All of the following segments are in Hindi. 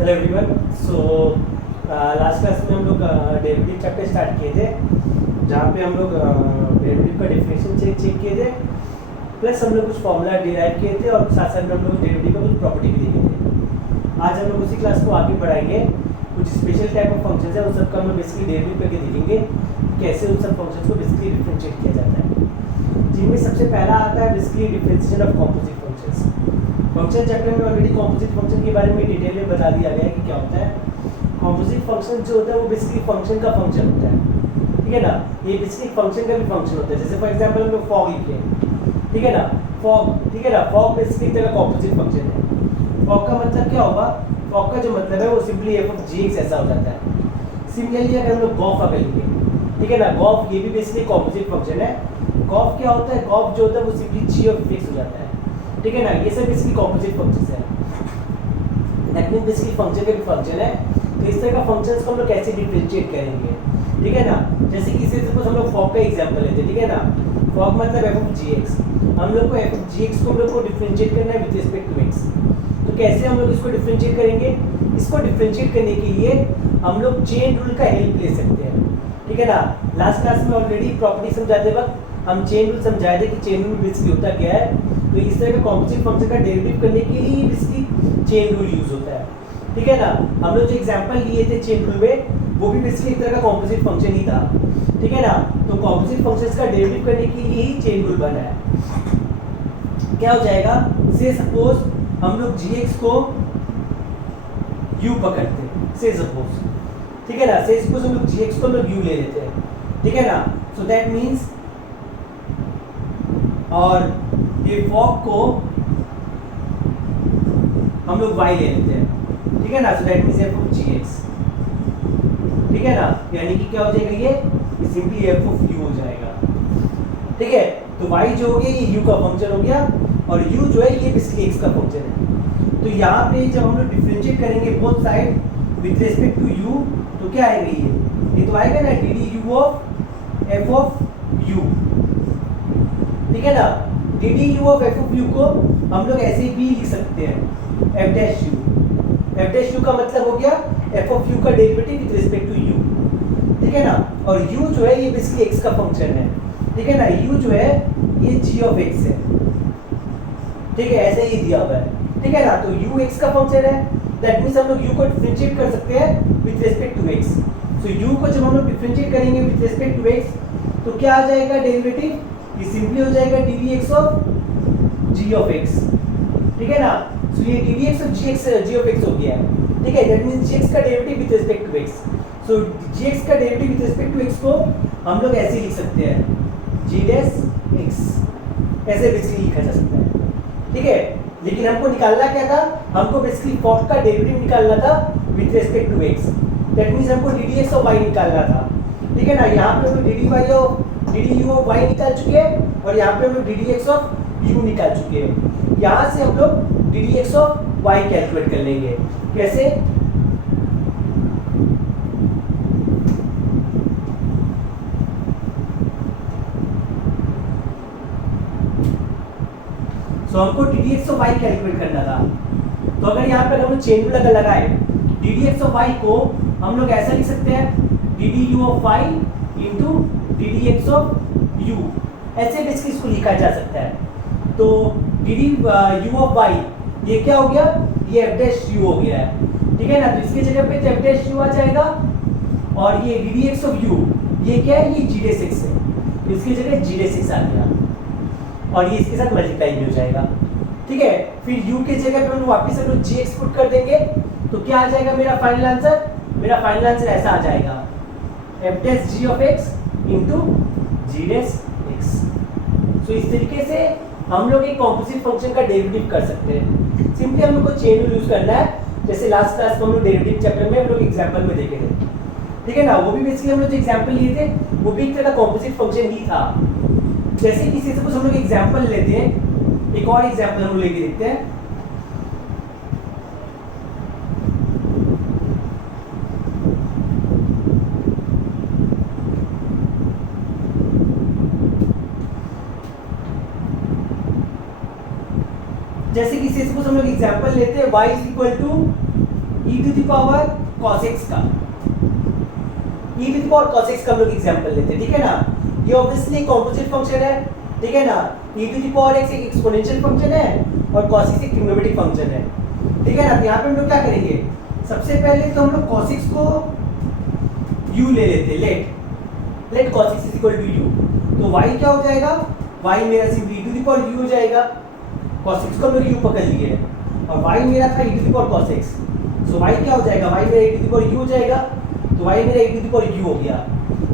Hello everyone. So last class में हम लोग डेरिवेटिव चैप्टर स्टार्ट किए थे, जहाँ पे हम लोग डेरिवेटिव का डेफिनेशन चेक किए थे, प्लस हम लोग कुछ फॉर्मूला डिराइव किए थे और साथ साथ में हम लोग डेरिवेटिव का कुछ प्रॉपर्टी भी देखे थे। आज हम लोग उसी क्लास को आगे बढ़ाएंगे। कुछ स्पेशल टाइप ऑफ फंक्शंस है, उन सब का हम लोग बेसिकली डेरिवेटिव करके देखेंगे कैसे उन सब फंक्शंस को बेसिकली डिफरेंशिएट किया जाता है, जिनमें सबसे पहला आता है basically differentiation of composite functions. Function chapter में ऑलरेडी कॉम्पोजिट फंक्शन के बारे में डिटेल में बता दिया गया है कि क्या होता है। कॉम्पोजिट फंक्शन जो होता है वो बेसिकली फंक्शन का फंक्शन होता है, ठीक है ना। ये बेसिकली फंक्शन का भी फंक्शन होता है। जैसे फॉर एग्जांपल हम लोग फॉग लिखे, ठीक है ना, फॉग, ठीक है ना। फॉग बेसिकली एक तरह कॉम्पोजिट फंक्शन है। फॉग का मतलब क्या होगा? फॉग का जो मतलब है वो simply f of g x ऐसा हो जाता है। सिमिलरली अगर हम लोग गॉफ अगर लिखे, ठीक है ना, गॉफ ये भी बेसिकली कॉम्पोजिट फंक्शन है। गॉफ क्या होता है? गॉफ जो होता है वो सिंपली जी ऑफ एक्स हो जाता है, ठीक है ना। ये सब बेसिकली कॉम्पोजिट फंक्शंस है। दैट मींस बेसिकली फंक्शन का भी फंक्शन है। तो इस तरह का फंक्शंस को हम लोग कैसे डिफरेंशिएट करेंगे, ठीक है ना। जैसे कि सपोज हम लोग फॉग का एग्जांपल लेते हैं, ठीक है ना। फॉग मतलब एफ ऑफ जी एक्स। हम लोग को एफ ऑफ जी एक्स को हम लोग को डिफरेंशिएट करना है विद रिस्पेक्ट टू एक्स। तो कैसे हम लोग इसको डिफरेंशिएट करेंगे? इसको डिफरेंशिएट करने के लिए हम लोग चेन रूल का हेल्प ले सकते हैं, ठीक है ना। लास्ट क्लास में ऑलरेडी प्रॉपर्टी समझाते वक्त हम चेन रूल समझाए थे कि चेन रूल बेसिकली होता क्या है। तो इस तरह का कॉम्पोजिट फंक्शन का डेरिवेटिव करने के लिए बेसिकली चेन रूल यूज होता है, ठीक है ना। हम लोग जो एग्जांपल लिए थे चेन रूल में, वो भी बेसिकली एक तरह का कॉम्पोजिट फंक्शन ही था, ठीक है ना। तो कॉम्पोजिट फंक्शंस का डेरिवेटिव करने के लिए ही चेन रूल बना है। क्या हो जाएगा? से सपोज हम लोग gx को u पकड़ते हैं, से सपोज, ठीक है ना। से सपोज हम लोग gx को हम लोग u ले लेते हैं, ठीक है ना। सो दैट मींस, और ये फॉग को हम लोग y ले लेते हैं, ठीक है ना। So that means f of gx, ठीक है ना। यानी कि क्या हो जाएगा? ये सिंपली f ऑफ u हो जाएगा, ठीक है। तो y जो हो गया ये u का फंक्शन हो गया, और u जो है ये बेसिकली x का फंक्शन है। तो यहाँ पे जब हम लोग डिफरेंशिएट करेंगे both side with respect to u, तो क्या आएगा? ये तो आएगा ना d d u of f of u, ठीक है ना। D d u of f of u को हम लोग ऐसे भी लिख सकते हैं, f dash u। f dash u का मतलब हो गया f ऑफ u का derivative with respect to u, ठीक है ना। और u जो है ये बेसिकली x का फंक्शन है, ठीक है ना। u जो है ये g ऑफ x है, ठीक है, ऐसे ही दिया हुआ है, ठीक है ना। तो u x का फंक्शन है। दैट मींस हम लोग u को डिफरेंशिएट कर सकते हैं with respect to x। So u को जब हम लोग डिफरेंशिएट करेंगे विद रिस्पेक्ट टू x, तो क्या आ जाएगा डेरिवेटिव? ये सिंपली हो जाएगा ddx of g of x, ठीक है ना। सो ये ddx of g of x हो गया है, ठीक है। दैट मींस gx का derivative with respect to x। So gx का derivative with respect to x को हम लोग ऐसे लिख सकते हैं, g डैश x, ऐसे बेसिकली लिखा जा सकता है, ठीक है। लेकिन हमको निकालना क्या था? हमको बेसिकली फॉग का डेरिवेटिव निकालना था with respect to x। That means हमको ddx ऑफ y निकालना था, ठीक है ना। यहाँ पे हम लोग ddx ऑफ y निकाल चुके हैं, और यहाँ पे हम लोग ddx ऑफ u निकाल चुके हैं। यहाँ से हम लोग ddx ऑफ y कैलकुलेट कर लेंगे। कैसे? तो हमको ddx ऑफ y कैलकुलेट करना था। तो अगर यहाँ पे हम लोग चेन रूल अगर लगाए, ddx ऑफ y को हम लोग ऐसा लिख सकते हैं ddu of y into ddx of u, ऐसे बेसिकली इसको लिखा जा सकता है। तो ddu ऑफ y ये क्या हो गया? ये f डैश u हो गया है, ठीक है ना। तो इसकी जगह पे f डैश u आ जाएगा, और ये ddx ऑफ u ये क्या है? ये g डैश x है, तो इसकी जगह g डैश x आ गया, और ये इसके साथ मल्टीप्लाई भी हो जाएगा, ठीक है। फिर u की जगह पे हम वापस हम लोग gx पुट कर देंगे, तो क्या आ जाएगा मेरा फाइनल आंसर? मेरा फाइनल आंसर ऐसा आ जाएगा, f dash g of x into g dash x। सो इस तरीके से हम लोग एक कॉम्पोजिट फंक्शन का डेरिवेटिव कर सकते हैं। सिंपली हम लोग को चेन रूल यूज करना है, जैसे लास्ट क्लास में हम लोग डेरिवेटिव चैप्टर में हम लोग एग्जांपल में देखे थे, ठीक है ना। वो भी बेसिकली हम लोग जो एग्जांपल लिए थे वो भी एक तरह का कॉम्पोजिट फंक्शन ही था। जैसे कि सपोज हम लोग एग्जांपल लेते हैं, एक और एग्जांपल हम लोग लेके देखते हैं। जैसे कि सपोज हम लोग एग्जांपल लेते हैं y is equal to e to the power cos x का, e to the power cos x का हम लोग एग्जांपल लेते हैं, ठीक है ना। ये ऑब्वियसली कंपोजिट फंक्शन है, ठीक है ना। e to the power x एक एक्सपोनेंशियल फंक्शन है और cos x एक ट्रिग्नोमेट्रिक फंक्शन है, ठीक है ना। यहाँ पे हम लोग क्या करेंगे, सबसे पहले तो हम लोग cos x को u ले लेते हैं, let cos x is equal to u। तो y क्या हो जाएगा, y मेरा simply e to the power u हो जाएगा, cos x को हम लोग u पकड़ लिए और y मेरा था e to the power cos x, so y क्या हो जाएगा, y मेरा e to the power u हो जाएगा, तो y मेरा e to the power u हो गया,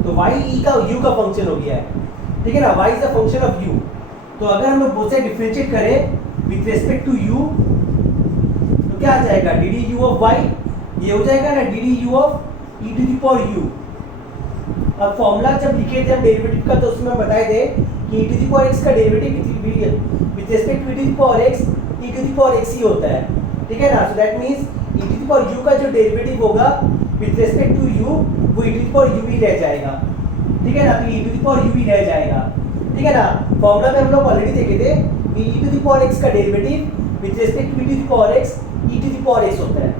तो y e का u का फंक्शन हो गया है, ठीक है ना। y is the function of u। तो अगर हम लोग बोथ साइड डिफरेंशिएट करें विद रिस्पेक्ट टू u तो क्या आ जाएगा, dd u ऑफ y, ये हो जाएगा ना dd u of e to the power u। अब फॉर्मूला जब लिखे थे हम डेरिवेटिव का तो उसमें हम बताए थे कि e to the power x का derivative with respect to e to the power x e to the power x ही होता है, ठीक है ना। So that means e to the power u का जो डेरिवेटिव होगा विद रिस्पेक्ट टू u वो e to the power u ही रह जाएगा, ठीक है ना। तो e to the power u ही रह जाएगा, ठीक है ना। फॉर्मूला में हम लोग ऑलरेडी देखे थे कि e to the power x का derivative with respect to e to the power x e to the power x होता है।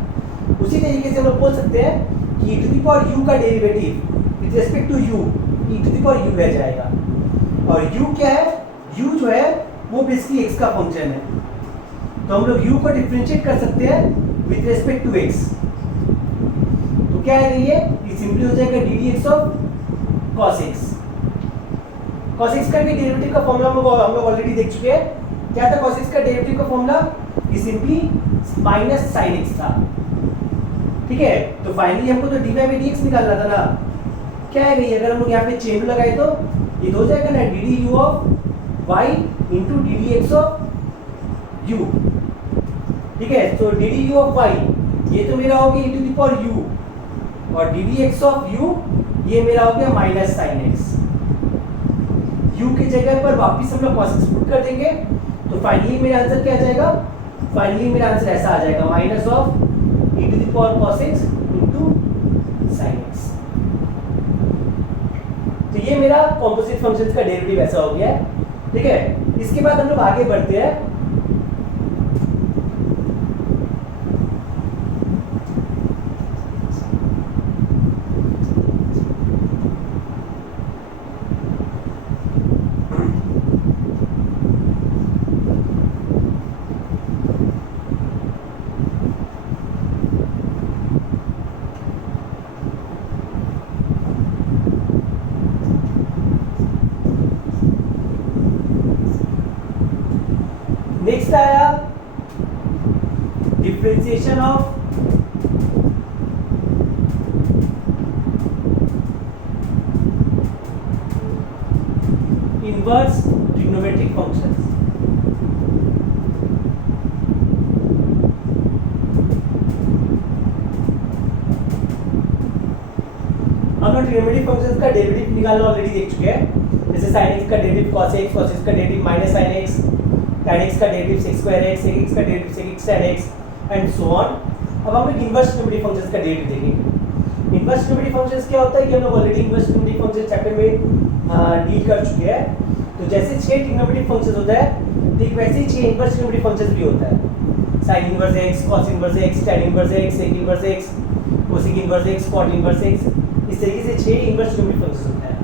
उसी तरीके से हम लोग बोल सकते हैं कि e to the power u का derivative with respect to u e to the power u रह जाएगा, और u क्या है, u जो है वो बेसिकली x का फंक्शन है, तो हम लोग u को डिफरेंशिएट कर सकते हैं विद रिस्पेक्ट टू x। तो क्या है ये सिंपली हो जाएगा ddx of cos x। cos x का भी डेरिवेटिव का फॉर्मूला हम लोग ऑलरेडी देख चुके हैं। क्या था cos x का डेरिवेटिव का फॉर्मूला, ये सिंपली माइनस sin x था, ठीक है। तो फाइनली हमको तो dy बाई dx निकालना था ना, क्या है ये, अगर हम लोग यहाँ पे चेन लगाए तो ये हो जाएगा ना dd u of y into ddx of u, ठीक है। तो dd u ऑफ y ये तो मेरा हो गया e to the power u और ddx ऑफ u ये मेरा हो गया माइनस sin x। u की जगह पर वापस हम लोग cos x पुट कर देंगे, तो फाइनली मेरा आंसर क्या आ जाएगा, फाइनली मेरा आंसर ऐसा आ जाएगा minus of e to the power cos x into sin x। तो ये मेरा कॉम्पोजिट फंक्शंस का डेरिवेटिव ऐसा हो गया है, ठीक है। इसके बाद हम लोग आगे बढ़ते हैं। नेक्स्ट आया differentiation of inverse trigonometric functions. हम लोग ट्रिग्नोमेट्रिक फंक्शंस का डेरिवेटिव निकालना ऑलरेडी देख चुके हैं, जैसे sin x का derivative cos x, cos x का derivative minus sin x, tan x का derivative sec square x, sec x का derivative sec x tan x and so on. अब हम लोग इनवर्स ट्रिग्नोमेट्रिक फंक्शंस का डेरिवेटिव देखेंगे। इनवर्स ट्रिग्नोमेट्रिक फंक्शंस क्या होता है, ये हम लोग already inverse trigonometric functions chapter में डील कर चुके हैं। तो जैसे 6 ट्रिग्नोमेट्रिक फंक्शंस होता है ठीक वैसे ही 6 इनवर्स ट्रिग्नोमेट्रिक फंक्शंस भी होता है, sin inverse x, cos inverse x, tan inverse x, sec inverse x, cosec inverse x, cot inverse x, इस तरीके से 6 इनवर्स ट्रिग्नोमेट्रिक फंक्शंस होता है।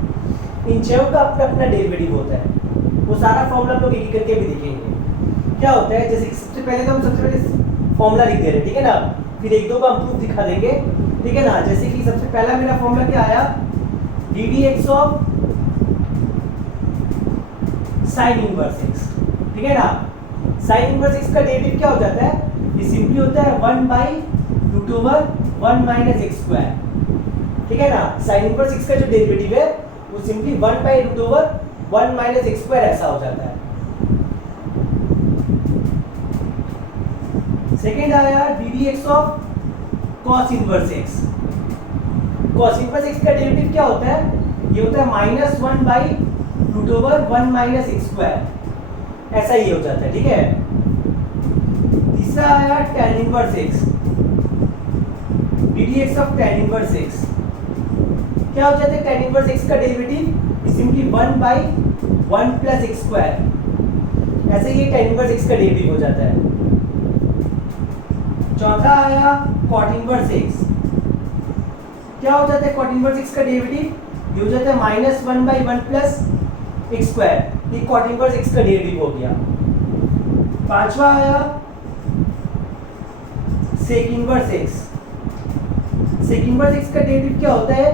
इन 6 का अपना अपना डेरिवेटिव होता है, वो सारा फॉर्मूला हम लोग एक एक करके भी देखेंगे। क्या होता है, जैसे सबसे पहले तो हम सबसे पहले फॉर्मूला लिख दे रहे हैं, ठीक है ना, फिर एक दो का हम प्रूफ दिखा देंगे, ठीक है ना। जैसे कि सबसे पहला मेरा फॉर्मूला क्या आया, ddx of sin inverse x, ठीक है ना। sin इनवर्स x का डेरिवेटिव क्या हो जाता है, ये सिंपली होता है 1/√1 माइनस x स्क्वायर, ठीक है ना। sin इनवर्स x का जो डेरिवेटिव है वो सिंपली 1/√1 माइनस x स्क्वायर ऐसा हो जाता है। सेकेंड आया ddx of cos inverse x। cos inverse x का डेरिवेटिव क्या होता है, ये होता है -1/√1 माइनस x स्क्वायर, ऐसा ही हो जाता है, ठीक है। तीसरा आया tan inverse x। ddx of tan inverse x क्या हो जाता है, tan इनवर्स x का derivative is simply 1/1 plus x square, ऐसे ही tan इनवर्स x का डेरिवेटिव हो जाता है। चौथा आया कॉट इनवर्स एक्स, क्या हो जाता है कॉट इनवर्स एक्स का डेरिवेटिव, ये हो जाता है -1/1 प्लस एक्स स्क्वायर, ये कॉट इनवर्स एक्स का डेरिवेटिव हो गया। पांचवा आया sec inverse x, sec inverse x का डेरिवेटिव क्या होता है,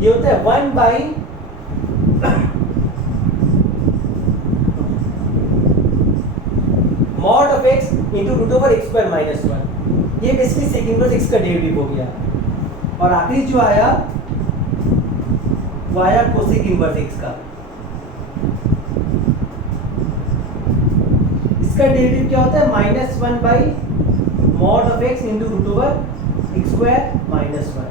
ये होता है 1 by mod of x into root over x square minus 1, ये बेसिकली सेक इनवर्स एक्स का डेरिवेटिव हो गया। और आखिरी जो आया वो आया कोसेक इनवर्स एक्स का, इसका डेरिवेटिव क्या होता है -1 by mod of x into root over x square minus 1।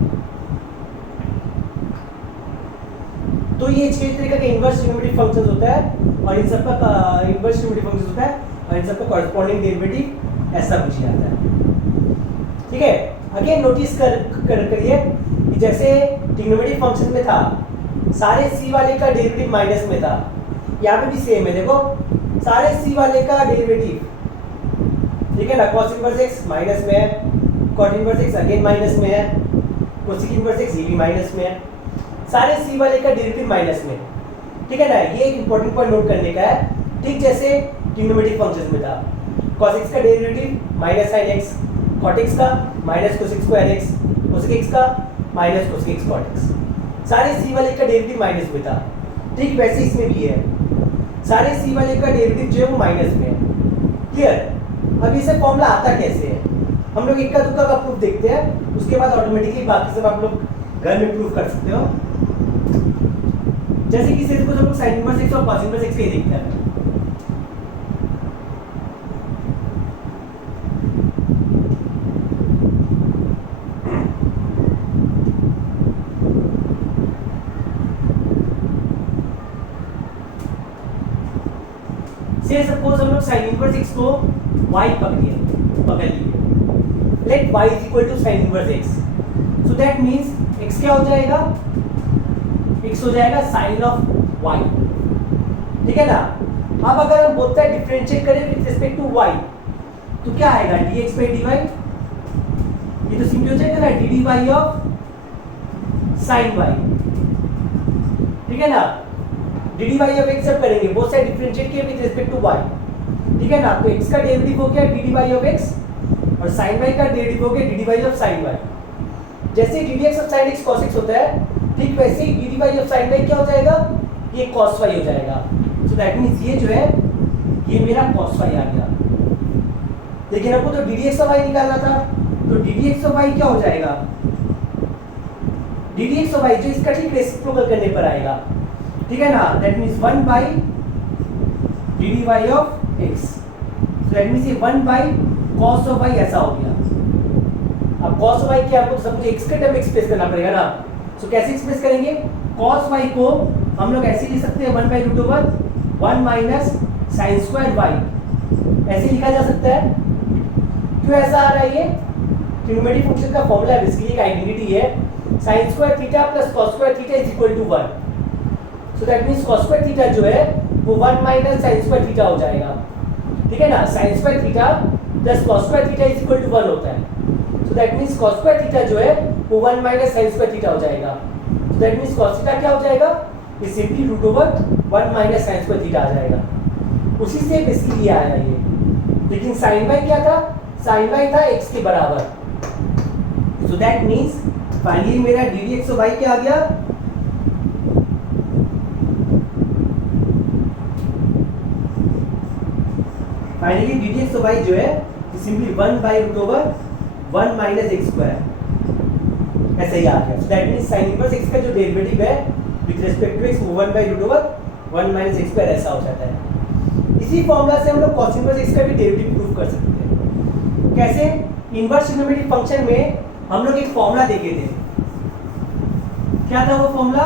तो ये 6 तरीके का इनवर्स ट्रिग्नोमेट्रिक फंक्शंस होता है और इन सब का इनवर्स ट्रिग्नोमेट्रिक फंक्शंस होता है और इन सब का कॉरेस्पॉन्डिंग डेरिवेटिव ऐसा पूछा जाता है। ठीक है, अगेन नोटिस करिए कि जैसे ट्रिग्नोमेट्रिक फंक्शन में था सारे c वाले का डेरिवेटिव माइनस में था, यहाँ पे भी सेम है, देखो सारे c वाले का डेरिवेटिव, ठीक है ना, cos इनवर्स x माइनस में है, cot inverse x again minus में है, cosec इनवर्स x ये भी माइनस में है, सारे c वाले का डेरिवेटिव माइनस में, ठीक है ना। ये एक इंपॉर्टेंट पॉइंट नोट करने का है, ठीक जैसे ट्रिग्नोमेट्रिक फंक्शंस में था cos x का derivative minus sin x, cot x का minus cosec square x, cosec x का minus cosec x cot x, सारे c वाले का डेरिवेटिव माइनस में था, ठीक वैसे इसमें भी है, सारे c वाले का डेरिवेटिव जो है वो माइनस में है। क्लियर। अब इसे फॉर्मूला आता कैसे है, हम लोग इक्का दुक्का का प्रूफ देखते हैं, उसके बाद ऑटोमेटिकली बाकी सब आप लोग घर में प्रूफ कर सकते हो। जैसे कि सिर्फ हम लोग साइन इनवर्स एक्स और कॉस इनवर्स एक्स के ही देखते हैं। से सपोज हम लोग साइन इनवर्स x को y पकड़ लिए, let y is equal to sine inverse x, so that means x क्या हो जाएगा, x हो जाएगा साइन ऑफ y, ठीक है ना। अब अगर हम बोलते हैं डिफरेंशिएट करें विद रिस्पेक्ट टू y, तो क्या आएगा dx by dy, ये तो सिंपल हो जाएगा ना dd ऑफ साइन y, ठीक है ना। डी वाई ऑफ एक्स सब करेंगे, बोथ साइड डिफरेंशिएट किए विद रिस्पेक्ट टू y, ठीक है ना। तो x का डेरिवेटिव हो गया डी वाई ऑफ एक्स और sin y का डेरिवेटिव हो गया d y of sin y। जैसे d x of sin x cos x होता है, ठीक वैसे ही d y of sin y क्या हो जाएगा, ये cos y हो जाएगा। सो दैट मींस ये जो है ये मेरा cos y आ गया। लेकिन हमको तो डी एक्स ऑफ y निकालना था, तो डी एक्स ऑफ y क्या हो जाएगा, डी एक्स ऑफ y जो इसका ठीक रेसिप्रोकल करने पर आएगा, ठीक है ना। That means 1 by d y of x, so that means ये 1 बाई cos ऑफ y ऐसा हो गया। अब cos ऑफ y क्या आपको सब कुछ x के टर्म एक्सप्रेस करना पड़ेगा ना, सो कैसे एक्सप्रेस करेंगे, cos y को हम लोग ऐसे लिख सकते हैं 1 by root over 1 minus sine square y, ऐसे लिखा जा सकता है। क्यों ऐसा आ रहा है, ये ट्रिग्नोमेट्रिक फंक्शन का फॉर्मूला है, इसकी एक आइडेंटिटी है, sin square theta plus cos square theta is equal to 1, so that means cos square theta जो है वो 1 माइनस sin स्क्वायर थीटा हो जाएगा, ठीक है ना। sin square theta plus cos square theta is equal to 1 होता है, so that means cos square theta जो है वो 1 माइनस sin स्क्वायर थीटा हो जाएगा, so that means cos theta क्या हो जाएगा, ये simply root over 1 minus sin square theta आ जाएगा। उसी से बेसिकली ये आया ये, लेकिन sin y क्या था, sin y था x के बराबर, सो दैट मींस फाइनली मेरा ddx ऑफ y क्या आ गया, फाइनली ddx ऑफ y जो है simply 1 by root over 1 minus x square ऐसे ही आ गया। So that means sin inverse x का जो डेरिवेटिव है विद रिस्पेक्ट टू x वो 1 by root over 1 minus x square ऐसा हो जाता है। इसी फॉर्मूला से हम लोग cos इनवर्स x का भी डेरिवेटिव प्रूव कर सकते हैं। कैसे, इनवर्स ट्रिग्नोमेट्रिक फंक्शन में हम लोग एक फॉर्मूला देखे थे, क्या था वो फॉर्मूला,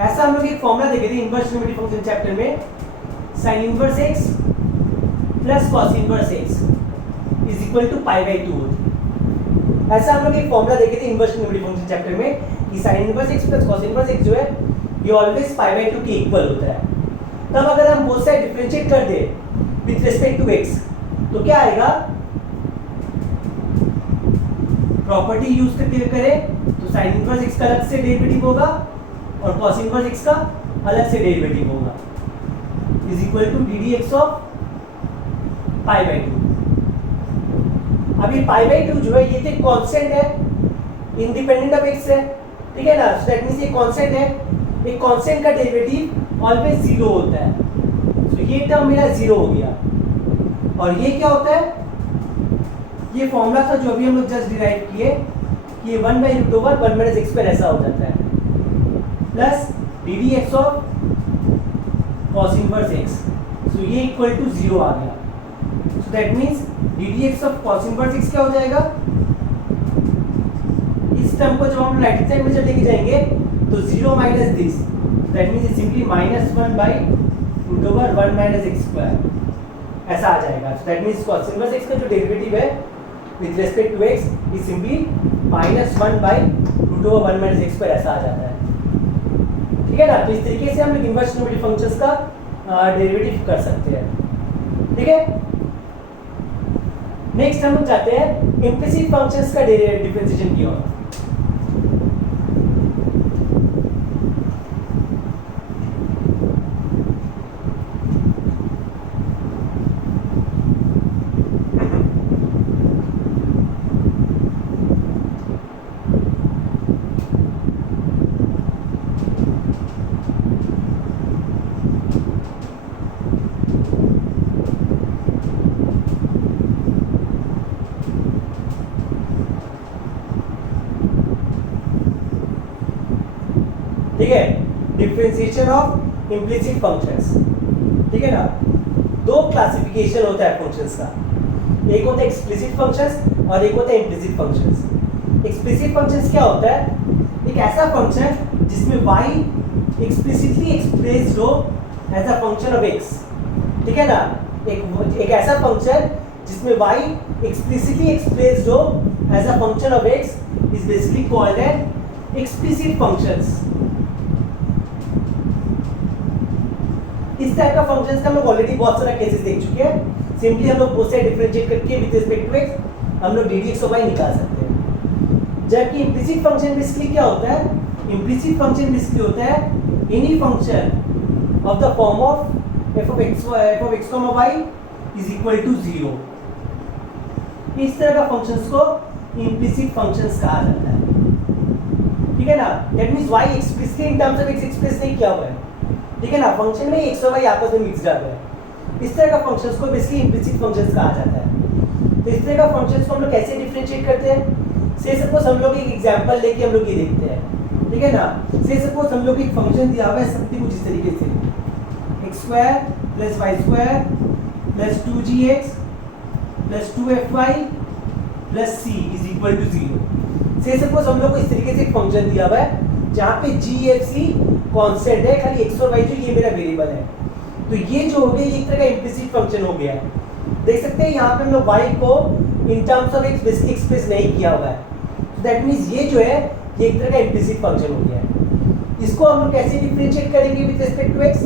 ऐसा हम लोग एक फॉर्मूला देखे थे इनवर्स ट्रिग्नोमेट्रिक फंक्शन चैप्टर में, sin inverse x plus cos inverse x is equal to pi by 2। ऐसा हम लोग एक फॉर्मूला देखे थे इनवर्स ट्रिग्नोमेट्रिक फंक्शन चैप्टर में कि sin inverse x plus cos inverse x जो है ये ऑलवेज पाई बाई 2 के इक्वल होता है। तब अगर हम बोथ साइड डिफरेंशिएट कर दे विथ रिस्पेक्ट टू x तो क्या आएगा, प्रॉपर्टी यूज करके करें तो साइन इनवर्स x का अलग से डेरिवेटिव होगा और कॉस इनवर्स x का अलग से डेरिवेटिव होगा, is equal to d d x of pi by 2। अब ये पाई बाई 2 जो है ये तो कांस्टेंट है, इंडिपेंडेंट ऑफ x है, ठीक है ना। सो दैट मींस ये कांस्टेंट है, एक कांस्टेंट का डेरिवेटिव ऑलवेज जीरो होता है। तो ये टर्म मेरा जीरो हो गया और ये क्या होता है, ये फॉर्मूला था जो अभी हम लोग जस्ट डिराइव किए कि ये 1/√1 माइनस x स्क्वायर ऐसा हो जाता है, plus d d x of cos inverse x। सो ये इक्वल टू जीरो आ गया। So that means D d x of cos inverse x क्या हो जाएगा, इस टर्म को जब हम राइट साइड में जब लेके जाएंगे तो 0 minus this, that means it simply -1/√1 minus x square ऐसा आ जाएगा। So that means cos inverse x का जो डेरिवेटिव है with respect to x is simply -1/√1 minus x square ऐसा आ जाता है, ठीक है ना। तो इस तरीके से हम लोग इनवर्स ट्रिग्नोमेट्रिक फंक्शंस का डेरिवेटिव कर सकते हैं, ठीक है। नेक्स्ट हम लोग जाते हैं इम्प्लिसिट फंक्शंस का डिफरेंशिएशन की ओर। ठीक है, डिफरेंशिएशन ऑफ इम्प्लिसिट फंक्शंस, ठीक है ना। दो क्लासिफिकेशन होता है फंक्शंस का, एक होता है एक्सप्लिसिट फंक्शंस और एक होता है इम्प्लिसिट फंक्शंस। एक्सप्लिसिट फंक्शंस क्या होता है, एक ऐसा फंक्शन जिसमें y एक्सप्लिसिटली एक्सप्रेस्ड हो as a function of x, ठीक है ना। एक ऐसा फंक्शन जिसमें y एक्सप्लिसिटली एक्सप्रेस्ड हो as a function of x is basically called as explicit functions. इस टाइप का फंक्शंस का हम लोग ऑलरेडी बहुत सारा केसेस देख चुके हैं। सिंपली हम लोग बोथ साइड डिफरेंशिएट करके विद रिस्पेक्ट टू x हम लोग d d x of y निकाल सकते हैं। जबकि इम्प्लिसिट फंक्शन बेसिकली क्या होता है, इम्प्लिसिट फंक्शन बेसिकली होता है any function of the form of f of x, y is equal to 0। इस तरह का फंक्शंस को इम्प्लिसिट फंक्शंस कहा जाता है, ठीक है ना। That means y explicitly in terms of x express नहीं किया हुआ है, ठीक है ना। फंक्शन में x और y आपस में मिक्स जाते हैं। इस तरह का फंक्शंस को बेसिकली इम्प्लिसिट फंक्शंस कहा जाता है। तो इस तरह का फंक्शंस को हम लोग कैसे डिफरेंशिएट करते हैं, से सपोज हम लोग एक एग्जांपल लेके हम लोग ये देखते हैं, ठीक है ना। से सपोज हम लोग एक फंक्शन दिया हुआ है समथिंग कुछ इस तरीके से, x² + y² + 2gx + 2fy + c is equal to 0। से सपोज हम लोग को इस तरीके से एक फंक्शन दिया हुआ है जहाँ पे g f c कांस्टेंट है, खाली x और y जो ये मेरा वेरिएबल है। तो ये जो हो गया ये एक तरह का इम्प्लिसिट फंक्शन हो गया है। देख सकते हैं यहाँ पे हम लोग y को इन terms of x basically express नहीं किया हुआ है। तो दैट मींस ये जो है ये एक तरह का इम्प्लिसिट फंक्शन हो गया है। इसको हम लोग कैसे डिफरेंशिएट करेंगे with respect to x,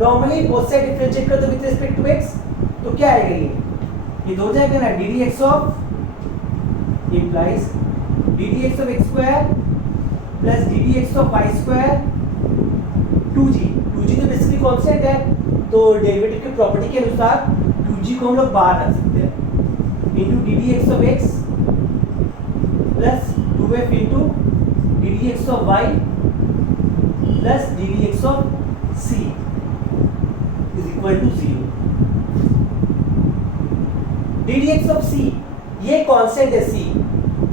normally both side differentiate कर दो विद रिस्पेक्ट टू x तो क्या आएगा, ये तो हो जाएगा ना d d x of implies D d x of x² plus d d x of y² 2g तो बेसिकली कांस्टेंट है, तो डेरिवेटिव की प्रॉपर्टी के अनुसार 2g को हम लोग बाहर रख सकते हैं into d d x of x plus 2f into d d x of y plus d d x of c is equal to 0। D d x of c ये कांस्टेंट है c,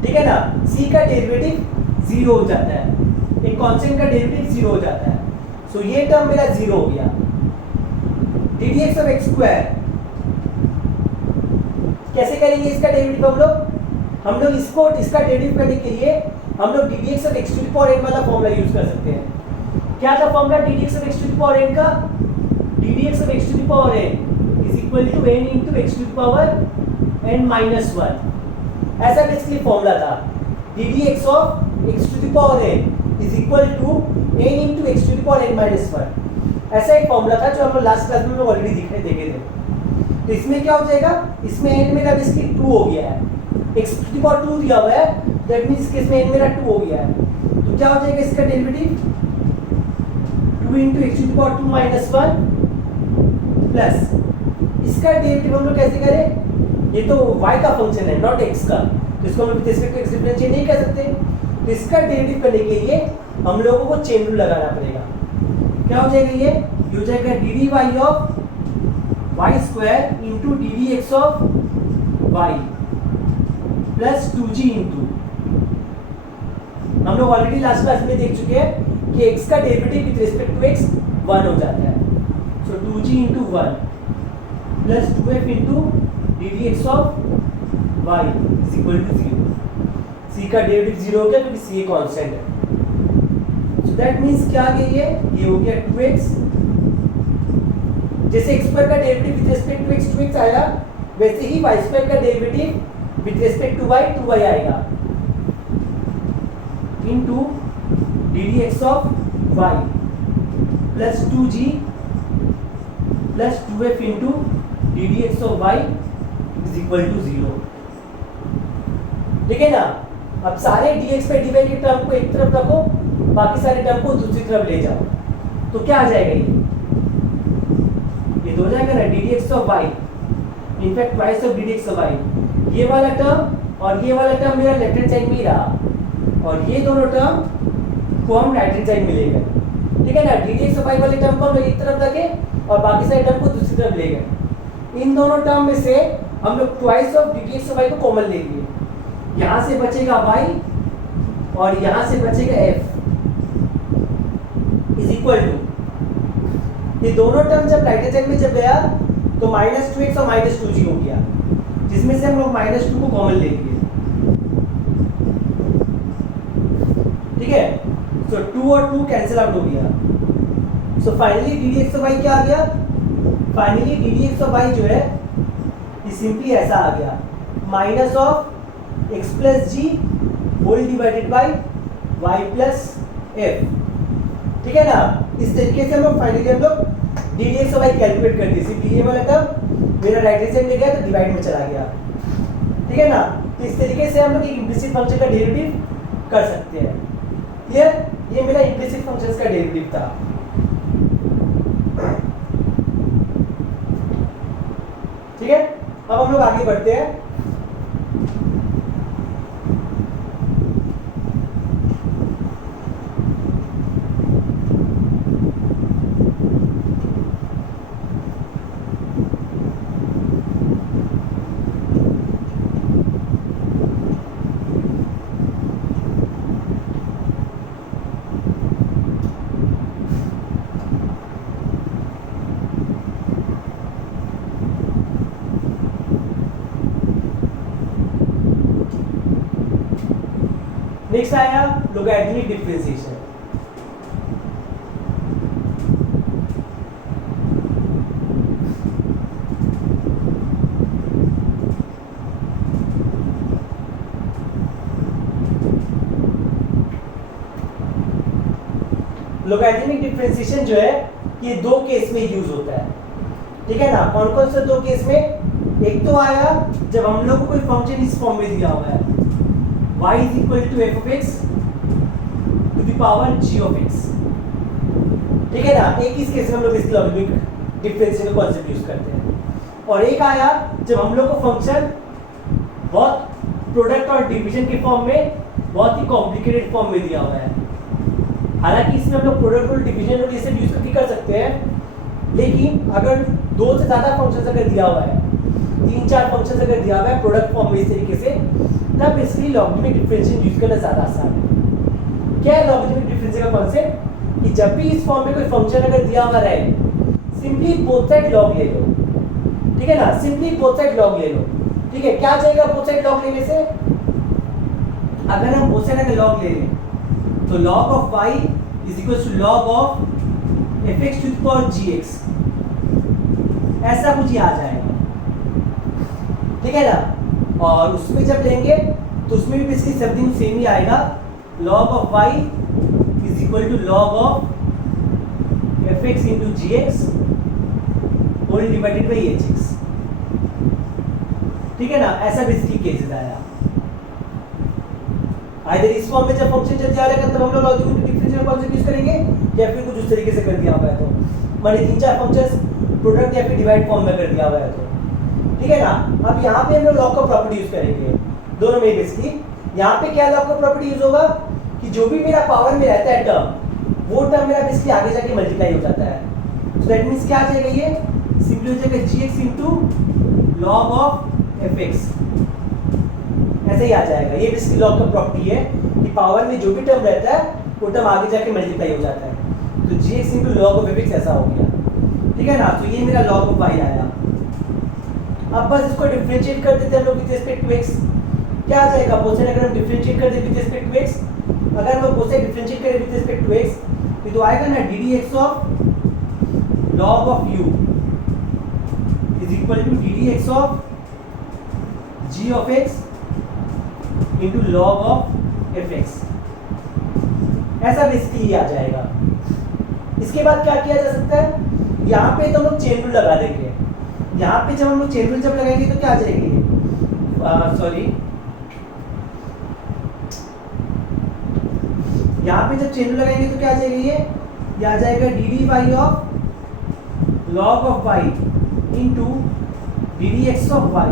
ठीक है ना। c का डेरिवेटिव 0 हो जाता है, एक कांस्टेंट का डेरिवेटिव 0 हो जाता है। सो ये टर्म मेरा 0 हो गया। D d x of x² कैसे करेंगे इसका डेरिवेटिव हम लोग इसको इसका डेरिवेटिव करने के लिए हम लोग d d x of x⁴n वाला फॉर्मूला यूज कर सकते हैं। क्या था formula d d x of x⁴n का, d d x of x⁴n is equal to n into x⁴n minus 1, ऐसा बेसिकली फॉर्मूला था। D d x of x⁴n is equal to n into x to the power n minus 1। ऐसा एक फॉर्मूला था जो हम लोग लास्ट क्लास में हम लोग ऑलरेडी देखे थे। तो इसमें क्या हो जाएगा, इसमें n मेरा बेसिकली 2 हो गया है, x टू द पावर 2 दिया हुआ है, दैट मींस कि इसमें n मेरा 2 हो गया है। तो क्या हो जाएगा इसका derivative 2 into x to the power 2 minus 1 plus इसका डेरिवेटिव हम लोग कैसे करें, ये तो y का फंक्शन है नॉट x का, तो इसको हम with respect to x differentiate नहीं कर सकते। तो इसका डेरिवेटिव करने के लिए हम लोगों को चेन रूल लगाना पड़ेगा। क्या हो जाएगा ये हो जाएगा d d y of y square into d d x of y plus 2g into, हम लोग ऑलरेडी लास्ट क्लास में देख चुके हैं कि x का derivative with respect to x 1 हो जाता है। So 2g into 1 plus 2f into d d x of y is equal to 0। c का डेरिवेटिव 0 हो गया क्योंकि c एक कांस्टेंट है। सो दैट मींस क्या आ गया ये हो गया 2x, जैसे x स्क्वायर का derivative with respect to x 2x आया, वैसे ही y स्क्वायर का derivative with respect to y 2y आएगा into d d x of y plus 2g plus 2f into d d x of y is equal to 0। ठीक है ना। अब सारे dx पे dy के टर्म को एक तरफ रखो, बाकी सारे टर्म को दूसरी तरफ ले जाओ, तो क्या आ जाएगा ये हो जाएगा ना d d x of y, in fact twice of d d x of y. ये वाला टर्म और ये वाला टर्म मेरा लेफ्ट हैंड साइड में ही रहा, और ये दोनों टर्म को हम राइट हैंड साइड में ले गए। ठीक है ना। D d x of y वाले टर्म को हम एक तरफ रखे और बाकी सारे टर्म को दूसरी तरफ ले गए। इन दोनों टर्म में से हम लोग twice of d d x of y को कॉमन ले लिए, यहाँ से बचेगा y और यहाँ से बचेगा f इज इक्वल टू, ये दोनों टर्म जब राइट हैंड साइड में जब गया तो -2x और -2g हो गया, जिसमें से हम लोग -2 को कॉमन ले लिए। ठीक है। सो 2 और 2 कैंसिल आउट हो गया। So finally d d x of y क्या आ गया, finally d d x of y जो है ये सिंपली ऐसा आ गया, minus of x plus g whole divided by y plus f। ठीक है ना। इस तरीके से हम लोग फाइनली हम लोग d d x of y calculate कर दिए। सिंपली ये वाला टर्म मेरा राइट हैंड साइड में गया तो डिवाइड में चला गया। ठीक है ना। तो इस तरीके से हम लोग एक इम्प्लिसिट फंक्शन का डेरिवेटिव कर सकते हैं। क्लियर। ये मेरा इम्प्लिसिट फंक्शंस का डेरिवेटिव था। ठीक है। अब हम लोग आगे बढ़ते हैं। नेक्स्ट आया लोगैरिथमिक डिफरेंशिएशन। लोगैरिथमिक डिफरेंशिएशन जो है ये दो केस में यूज होता है। ठीक है ना। कौन कौन से दो केस में, एक तो आया जब हम लोग को कोई फंक्शन इस फॉर्म में दिया हुआ है y is equal to f of x to the power g of x। ठीक है ना। एक इस केस में हम लोग इस लॉगरिथमिक डिफरेंशिएशन का कांसेप्ट यूज करते हैं। और एक आया जब हम लोग को फंक्शन बहुत प्रोडक्ट और डिवीजन के फॉर्म में बहुत ही कॉम्प्लिकेटेड फॉर्म में दिया हुआ है। हालांकि इसमें हम लोग प्रोडक्ट और डिवीजन और ये सब यूज करके कर सकते हैं, लेकिन अगर दो से ज़्यादा फंक्शन अगर दिया हुआ है, 3-4 फंक्शन अगर दिया हुआ है प्रोडक्ट फॉर्म में इस तरीके से, तब इसलिए लॉगरिथमिक डिफरेंशिएशन यूज करना ज़्यादा आसान है। क्या है लॉगरिथमिक डिफरेंशिएशन का कॉन्सेप्ट, कि जब भी इस फॉर्म में कोई फंक्शन अगर दिया हुआ रहे, सिंपली बोथ साइड लॉग ले लो। ठीक है ना। सिंपली बोथ साइड लॉग ले लो। ठीक है। क्या जाएगा बोथ साइड लॉग लेने से, अगर हम बोथ साइड अगर लॉग ले लें तो log of y is equal to log of fx to the power gx, ऐसा कुछ ही आ जाएगा। ठीक है ना। और उसमें जब लेंगे तो उसमें भी बेसिकली सब दिन सेम ही आएगा, log of y equal to log of F x into G X whole divided by H X. ठीक है ना, ऐसा बेसिकली केसेस आया। आइदर इस फॉर्म में जब फंक्शन जब दिया रहेगा तब हम लोग लॉजिकल डिफरेंशियल कॉन्सेप्ट यूज करेंगे, या फिर कुछ उस तरीके से कर दिया हुआ है तो मान लीजिए 3-4 फंक्शंस प्रोडक्ट या फिर डिवाइड फॉर्म में कर दिया हुआ है तो ठीक है ना। अब यहाँ पे हम लोग लॉग का प्रॉपर्टी यूज करेंगे दोनों में बेसिकली। यहाँ पे क्या लॉग का प्रॉपर्टी यूज होगा कि जो भी मेरा पावर में रहता है टर्म, वो टर्म मेरा बेसिकली आगे जाके मल्टीप्लाई हो जाता है। सो दैट मींस क्या आ जाएगा, ये सिंपली हो जाएगा gx into log of fx, ऐसे ही आ जाएगा। ये बेसिकली लॉग का प्रॉपर्टी है कि पावर में जो भी टर्म रहता है वो टर्म आगे जाके मल्टीप्लाई हो जाता है। तो gx into log of fx ऐसा हो गया, ठीक है ना। तो ये मेरा log ऑफ y आया। अब बस इसको डिफरेंशिएट कर देते हैं हम लोग विद रिस्पेक्ट टू x। क्या आ जाएगा, कोसेन अगर हम डिफरेंशिएट कर दे विद रिस्पेक्ट टू x, अगर हम कोसेन डिफरेंशिएट करें विद रिस्पेक्ट टू x तो आएगा ना ddx of log of u is equal to ddx of g of x into log of fx, ऐसा बेसिकली आ जाएगा। इसके बाद क्या किया जा सकता है, यहाँ पे तो हम लोग चेन रूल लगा देंगे। यहाँ पे जब हम लोग चेन रूल जब लगाएंगे तो क्या आ जाएगी, सॉरी यहाँ पे जब चेन रूल लगाएंगे तो क्या आ जाएगा, ये आ जाएगा d d y of log of y into d d x of y.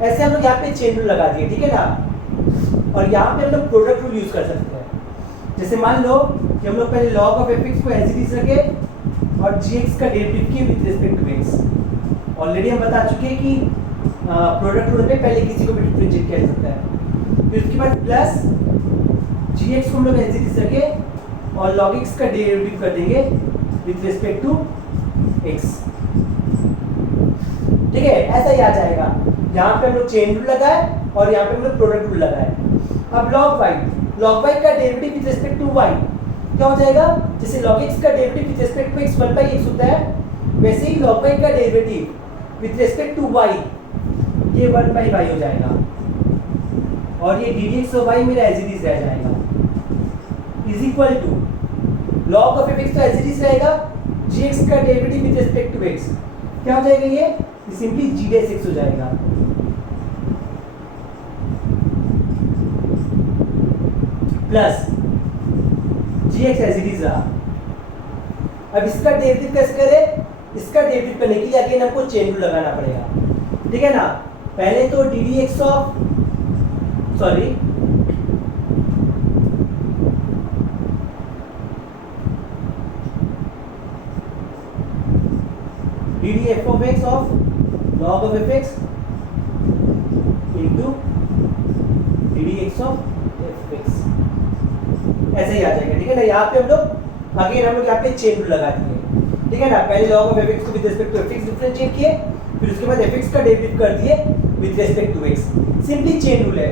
ऐसे हम लोग यहाँ पे चेन रूल लगा दिए, ठीक है ना। और यहाँ पे हम लोग प्रोडक्ट रूल यूज कर सकते हैं। जैसे मान लो कि हम लोग पहले लॉग ऑफ एफ एक्स को एज इट इज रखे और जी एक्स का डेरिवेटिव किए with respect to x. Already हम बता चुके हैं कि प्रोडक्ट रूल में पहले किसी को भी डिफरेंशिएट किया जा सकता है। फिर उसके बाद प्लस जी एक्स को हम लोग एज इट इज रखे और लॉग एक्स का डेरिवेटिव कर देंगे विद रिस्पेक्ट टू एक्स, ठीक है। ऐसा ही आ जाएगा। यहाँ पे हम लोग चेन रूल लगाए और यहाँ पे हम लोग प्रोडक्ट रूल लगाए। अब लॉग वाई का derivative with respect to y क्या हो जाएगा, जैसे log x का derivative with respect to x 1/x होता है, वैसे ही log y का derivative with respect to y ये 1/y हो जाएगा। और ये ddx ऑफ y मेरा एज इट इज रह जाएगा is equal to log of fx तो एज इट इज रहेगा, gx का derivative with respect to x क्या हो जाएगा, ये सिंपली g डैश x हो जाएगा। Plus gx as it is रहा। अब इसका डेरिवेटिव कैसे करें, इसका डेरिवेटिव करने के लिए अगेन हमको चेन रूल लगाना पड़ेगा, ठीक है ना। पहले तो ddx of sorry ddf of x of log of fx into ddx of fx, ऐसे ही आ जाएगा, ठीक है ना। यहाँ पे हम लोग अगेन हम लोग यहाँ पे चेन रूल लगा दिए, ठीक है ना। पहले log ऑफ fx को with respect to fx differentiate किए, फिर उसके बाद fx का डेरिवेटिव कर दिए with respect to x। Simply chain rule है।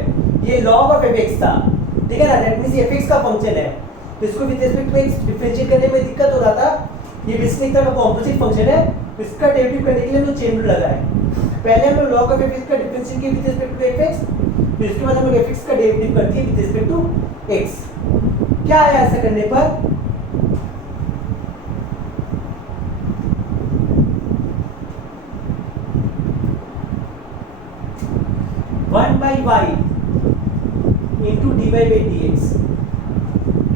ये log ऑफ fx था, ठीक है ना, दैट मींस ये fx का फंक्शन है, तो इसको with respect to x differentiate करने में दिक्कत हो रहा था। ये बेसिकली एक तरह का कॉम्पोजिट फंक्शन है, तो इसका डेरिवेटिव करने के लिए हम लोग चेन रूल लगाए। पहले हम लोग log ऑफ fx का डिफरेंशिएट किए विद रिस्पेक्ट टू fx, फिर उसके बाद हम लोग fx का डेरिवेटिव कर दिए विद रिस्पेक्ट टू x। क्या आया ऐसा करने पर, one by y into d y by d x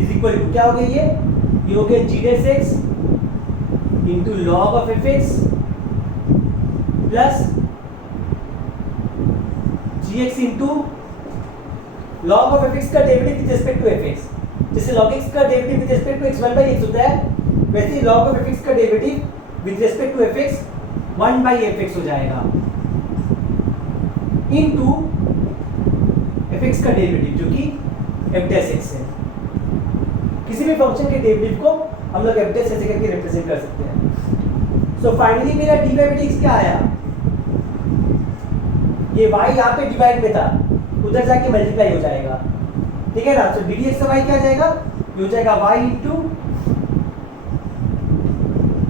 is equal to क्या हो गया, ये हो गया g dash x into log of F x plus g x into log of F x का derivative with respect to f x. जैसे log x का derivative with respect to x 1/x होता है, वैसे ही log ऑफ fx का derivative with respect to fx 1/fx हो जाएगा इनटू fx का डेरिवेटिव जो कि f डैश x है। किसी भी फंक्शन के डेरिवेटिव को हम लोग f डैश ऐसे करके रिप्रेजेंट कर सकते हैं। सो फाइनली मेरा dy बाई dx क्या आया, ये y यहाँ पे डिवाइड में था, उधर जाके मल्टीप्लाई हो जाएगा, ठीक है ना। तो ddx of y क्या आ जाएगा, ये हो जाएगा y into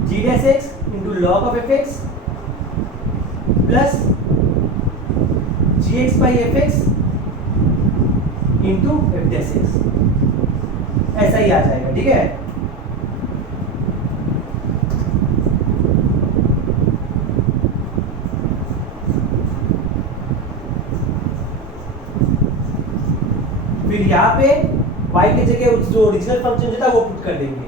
g dash x into log of F x plus g x by f x into f dash x. ऐसा ही आ जाएगा, ठीक है। फिर यहाँ पे y की जगह जो ओरिजिनल फंक्शन जो था वो पुट कर देंगे।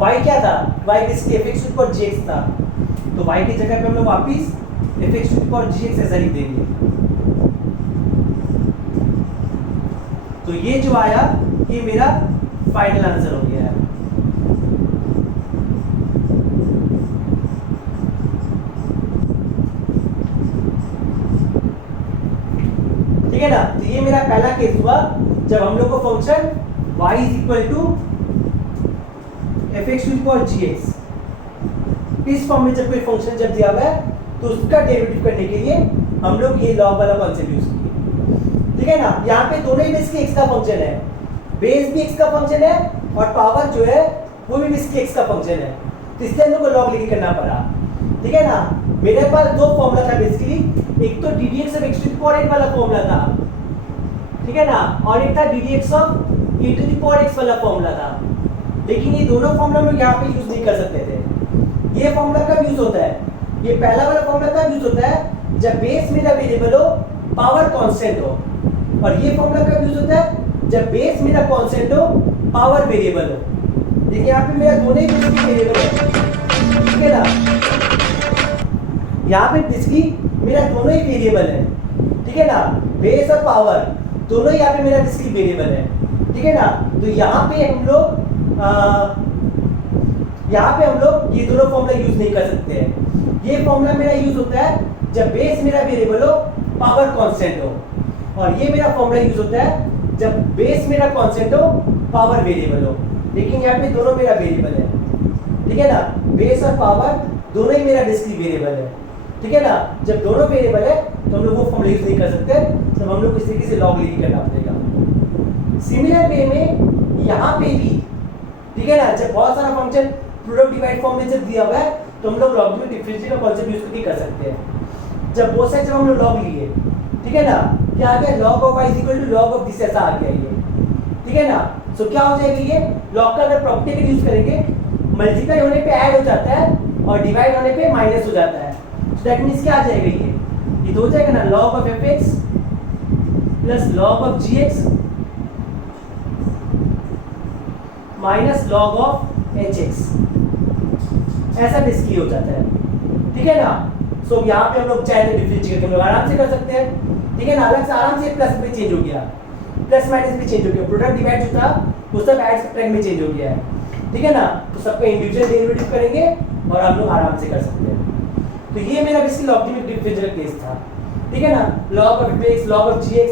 y क्या था, y basically fx to power gx था, तो y की जगह पे हम लोग वापिस fx टू पावर gx ऐसा लिख देंगे। तो ये जो आया ये मेरा फाइनल आंसर हो गया है। ठीक है ना। तो ये मेरा पहला केस हुआ जब हम लोग को function y is equal to fx to power gx इस फॉर्म में जब कोई फंक्शन जब दिया हुआ है तो उसका डेरिवेटिव करने के लिए हम लोग ये लॉग वाला कॉन्सेप्ट यूज किए। ठीक है ना। यहाँ पे दोनों ही बेस के x का फंक्शन है, बेस भी x का फंक्शन है और पावर जो है वो भी बेस के x का फंक्शन है, तो इसलिए हम लोग को लॉग लेके करना पड़ा। ठीक है ना। मेरे पास दो फॉर्मूला था बेसिकली, एक तो ddx of x to the power n वाला फॉर्मूला था, ठीक है ना, और एक था ddx of e to the power x वाला फॉर्मूला था। लेकिन ये दोनों फॉर्मूला हम लोग यहाँ पे यूज नहीं कर सकते थे। ये फॉर्मूला कब यूज होता है, ये पहला वाला फॉर्मूला तब यूज होता है जब बेस मेरा वेरिएबल हो, पावर कांस्टेंट हो, और ये फॉर्मूला कब यूज होता है जब बेस मेरा कांस्टेंट हो, पावर वेरिएबल हो। देखिए यहाँ पे मेरा दोनों ही बेस वेरिएबल है, ठीक है ना। यहाँ पे बेसिकली मेरा दोनों ही वेरिएबल है, ठीक है ना, बेस और पावर दोनों यहाँ पे मेरा बेसिकली वेरिएबल है, ठीक है ना। तो यहाँ पे हम लोग ये दोनों फॉर्मूला यूज नहीं कर सकते हैं। ये फॉर्मूला मेरा यूज होता है जब बेस मेरा वेरिएबल हो, पावर कांस्टेंट हो, और ये मेरा फॉर्मूला यूज होता है जब बेस मेरा कांस्टेंट हो, पावर वेरिएबल हो। लेकिन यहाँ पे दोनों मेरा वेरिएबल है, ठीक है ना, बेस और पावर दोनों ही मेरा बेसिकली वेरिएबल है, ठीक है ना। जब दोनों वेरिएबल है तो हम लोग वो फॉर्मूला यूज नहीं कर सकते, तो हम लोग इस तरीके से लॉग लेके करना पड़ेगा। सिमिलर वे में यहाँ पे भी, ठीक है ना, जब बहुत सारा फंक्शन प्रोडक्ट डिवाइड फॉर्म में जब दिया हुआ है तो हम लोग लॉग में डिफरेंशियल का कांसेप्ट यूज करके कर सकते हैं। जब बोथ साइड जब हम लोग लॉग लिए, ठीक है ना, क्या आ गया, log of y is equal to log of this, ऐसा आ गया ये, ठीक है ना। सो क्या हो जाएगा, ये लॉग का अगर प्रॉपर्टी यूज करेंगे, मल्टीप्लाई होने पे ऐड हो जाता है और डिवाइड होने पे माइनस हो जाता है। सो दैट मींस क्या आ जाएगा, ये तो हो जाएगा ना log of fx plus log of gx minus log of hx, ऐसा बेसिकली हो जाता है, ठीक है ना। सो यहाँ पे हम लोग चाहे तो डिफरेंशिएट करके हम लोग आराम से कर सकते हैं, ठीक है ना। अलग से आराम से प्लस में चेंज हो गया, प्लस माइनस भी चेंज हो गया, प्रोडक्ट डिवाइड जो था वो सब ऐड सब्ट्रैक्ट में चेंज हो गया है, ठीक है ना। तो सबका इंडिविजुअल डेरिवेटिव करेंगे और हम लोग आराम से कर सकते हैं। तो ये मेरा बेसिकली लॉगरिथमिक डिफरेंशियल केस था, ठीक है ना। log of fx, log of gx,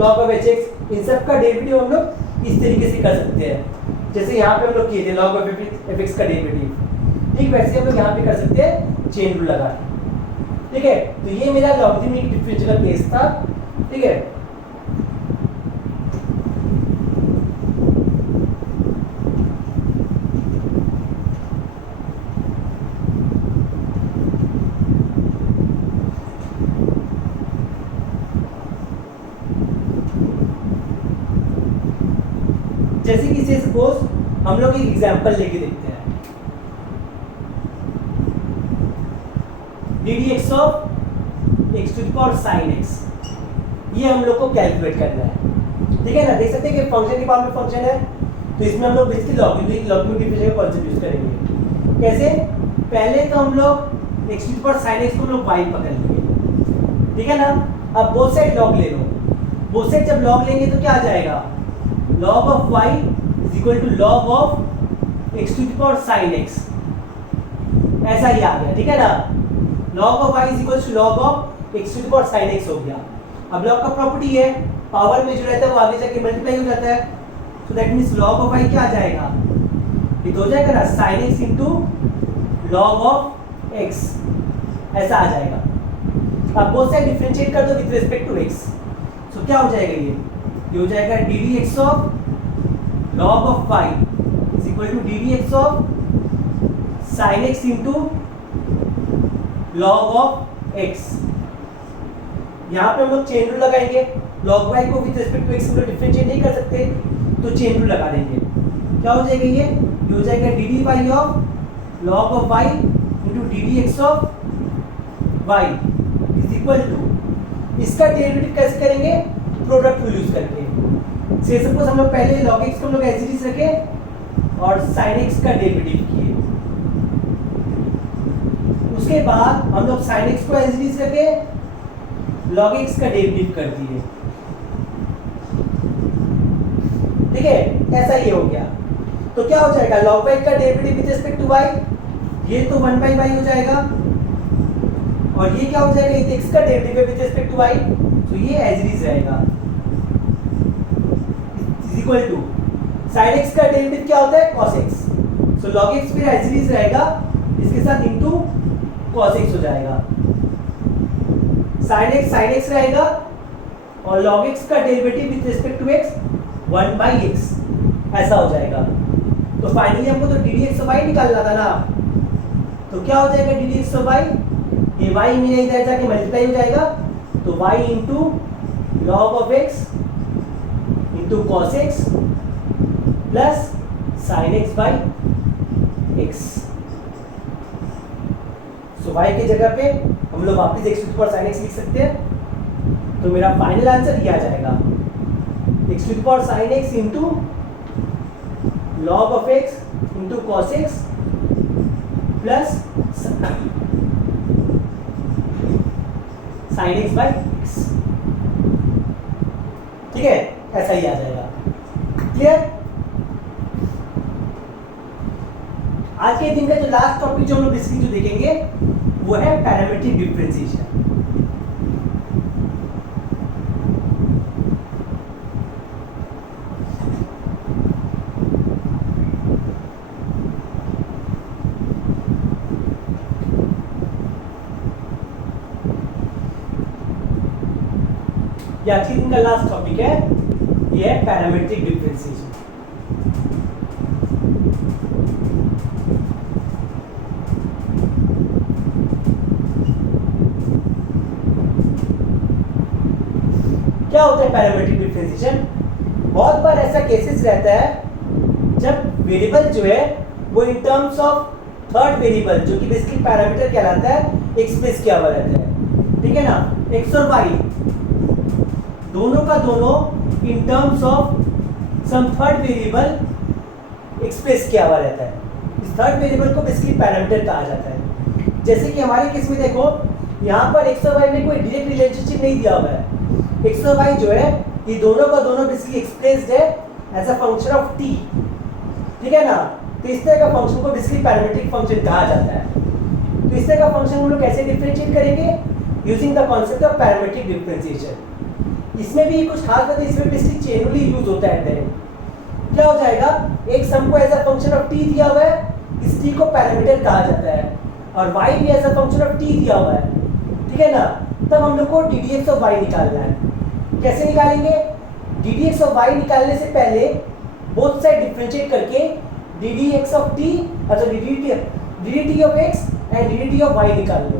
log of hx, इन सब का डेरिवेटिव हम लोग इस तरीके से कर सकते हैं, जैसे यहाँ पे हम लोग किए थे log ऑफ fx का डेरिवेटिव, ठीक वैसे हम लोग यहाँ पे कर सकते हैं चेन रूल लगा के, ठीक है। तो ये मेरा लॉगरिथमिक डिफरेंशियल केस था, ठीक है। जैसे कि से सपोज हम लोग एक एग्जांपल लेके देखते हैं, ddx of x to the power sin x, ये हम लोग को कैलकुलेट करना है, ठीक है ना। देख सकते हैं कि फंक्शन के पावर में फंक्शन है, तो इसमें हम लोग बेसिकली लॉगरिथमिक डिफरेंशियल का कांसेप्ट यूज करेंगे। कैसे, पहले तो हम लोग x to the power sin x को हम लोग y पकड़ लेंगे, ठीक है ना। अब बोथ साइड लॉग ले लो, बोथ साइड जब लॉग लेंगे तो क्या आ जाएगा, log of y is equal to log of x to the power sin x, ऐसा ही आ गया, ठीक है ना। log of y is equal to log of x to the power sin x हो गया। अब log का प्रॉपर्टी है, पावर में जो रहता है वो आगे जाके मल्टीप्लाई हो जाता है, so that means log of y क्या आ जाएगा, ये तो हो जाएगा ना sin x into log of x, ऐसा आ जाएगा। अब बोथ साइड डिफरेंशिएट कर दो with respect to x, so क्या हो जाएगा, ये हो जाएगा ddx of log of y is equal to ddx of sin x into log of x। यहाँ पे हम लोग चेन रूल लगाएंगे, log y को विद रिस्पेक्ट टू x हम लोग डिफरेंशिएट नहीं कर सकते, तो चेन रूल लगा देंगे। क्या हो जाएगा ये हो जाएगा d d y of log of y into d d x of y is equal to, इसका डेरिवेटिव कैसे करेंगे, प्रोडक्ट रूल यूज करके। से सपोज हम लोग पहले log x को हम लोग एज इट इज रखे और sin x का डेरिवेटिव किए, उसके बाद हम लोग sin x को एज इट इज रखे log x का डेरिवेटिव कर दिए, ठीक है, ऐसा ये हो गया। तो क्या हो जाएगा log y का derivative with respect to y, ये तो 1 by y हो जाएगा, और ये क्या हो जाएगा x का derivative with respect to y, तो ये एज इट इज रहेगा is equal to sin x का डेरिवेटिव क्या होता है cos x, so log x फिर एज इट इज रहेगा इसके साथ इनटू cos x हो जाएगा, sin x रहेगा और log x का derivative with respect to x 1 by x ऐसा हो जाएगा। तो फाइनली हमको तो डी डी एक्स वाई निकालना था ना, तो क्या हो जाएगा डी डी एक्स वाई, ये y मेरा इधर जाके मल्टीप्लाई हो जाएगा, तो y into log of x into cos x plus sine x by x। So y की जगह पे हम लोग वापस x to the power sine x लिख सकते हैं, तो मेरा फाइनल आंसर ये आ जाएगा x to the power sine x into log of x into cos x plus sine x by x, ठीक है, ऐसा ही आ जाएगा। क्लियर? आज के दिन का जो लास्ट टॉपिक जो हम लोग बेसिकली जो देखेंगे वो है पैरामीट्रिक डिफरेंशिएशन। आज के दिन का लास्ट टॉपिक है, ये है पैरामीट्रिक डिफरेंशिएशन। क्या होता है पैरामीट्रिक डिफरेंशिएशन? बहुत बार ऐसा केसेस रहता है जब वेरिएबल जो है वो इन टर्म्स ऑफ थर्ड वेरिएबल जो कि बेसिकली पैरामीटर कहलाता है एक्सप्रेस किया हुआ रहता है, ठीक है ना, x और y दोनों का दोनों in terms of some third variable express किया हुआ रहता है। इस थर्ड वेरिएबल को बेसिकली पैरामीटर कहा जाता है। जैसे कि हमारे केस में देखो, यहाँ पर x और y में कोई डायरेक्ट रिलेशनशिप नहीं दिया हुआ है। x और y जो है ये दोनों का दोनों बेसिकली एक्सप्रेस्ड है as a function of t, ठीक है ना। तो इस तरह का फंक्शन को बेसिकली पैरामीट्रिक फंक्शन कहा जाता है। तो इस तरह का फंक्शन हम लोग कैसे डिफरेंशिएट करेंगे, using the concept of parametric differentiation. इसमें भी कुछ खास बात है, इसमें बेसिकली चेनली यूज होता है डायरेक्ट। क्या हो जाएगा, एक सम को as a function of t दिया हुआ है, इस t को पैरामीटर कहा जाता है, और y भी as a function of t दिया हुआ है, ठीक है ना। तब हम लोग को ddx ऑफ y निकालना है। कैसे निकालेंगे, ddx ऑफ y निकालने से पहले बोथ साइड डिफरेंशिएट करके ddx ऑफ t अच्छा ddt of x and ddt ऑफ y निकाल लो।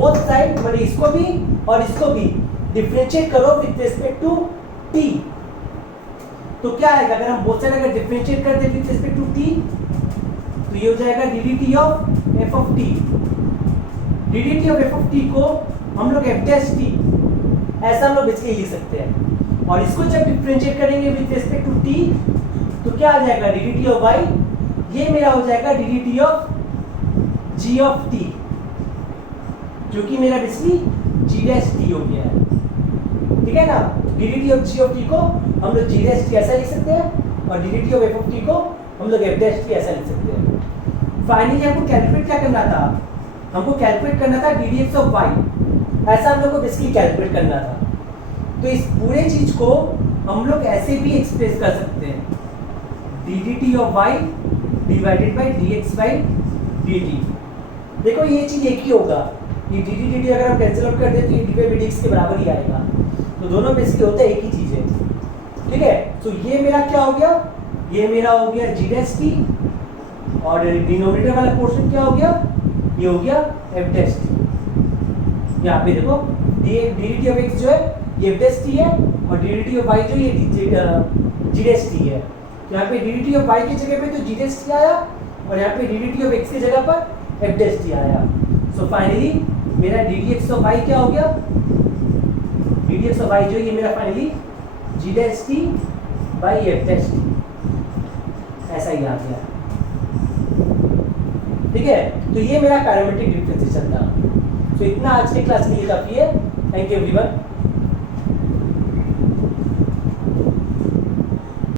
बोथ साइड मतलब इसको भी और इसको भी डिफरेंशिएट करो विद रिस्पेक्ट टू t। तो क्या आएगा, अगर हम बोथ साइड अगर डिफरेंशिएट कर दें विद रिस्पेक्ट टू t, तो ये हो जाएगा ddt of f of t। ddt of f of t को हम लोग f डैश t ऐसा हम लोग बेसिकली लिख सकते हैं, और इसको जब डिफरेंशिएट करेंगे विद रिस्पेक्ट टू t, तो क्या आ जाएगा ddt ऑफ y, ये मेरा हो जाएगा ddt of g of t, जो कि मेरा बेसिकली g डैश t हो गया है, ठीक है ना। ddt of g of t को हम लोग g डैश t ऐसा लिख सकते हैं, और ddt of f of t को हम लोग f डैश t ऐसा लिख सकते हैं। फाइनली हमको कैलकुलेट क्या करना था, हमको कैलकुलेट करना था ddx ऑफ y, ऐसा हम लोग को बेसिकली कैलकुलेट करना था। तो इस पूरे चीज को हम लोग ऐसे भी एक्सप्रेस कर सकते हैं, ddt ऑफ y divided by dx by dt। देखो ये चीज एक ही होगा, ये dt dt अगर हम कैंसिल आउट कर दें तो ये dy बाय dx के बराबर ही आएगा। तो दोनों बेसिकली होता है एक ही चीज है, ठीक है। तो ये मेरा क्या हो गया, ये मेरा हो गया g डैश t, और डिनोमिनेटर वाला पोर्शन क्या हो गया, ये हो गया f डैश t। यहाँ पे देखो dt ऑफ x जो है ये f डैश t है, और dt ऑफ y जो ये g डैश t है। तो यहाँ पे d d t of y की जगह पे तो जी डेस टी आया और यहाँ पे d d t of x की जगह पर एफ डेस टी आया। सो फाइनली मेरा d d x of y क्या हो गया, d d x of y जो ये मेरा finally g dash t by f dash t ऐसा ही आ गया। ठीक है, तो ये मेरा पैरामीट्रिक डिफरेंशिएशन था। तो इतना आज के क्लास के लिए काफी है। Thank you everyone.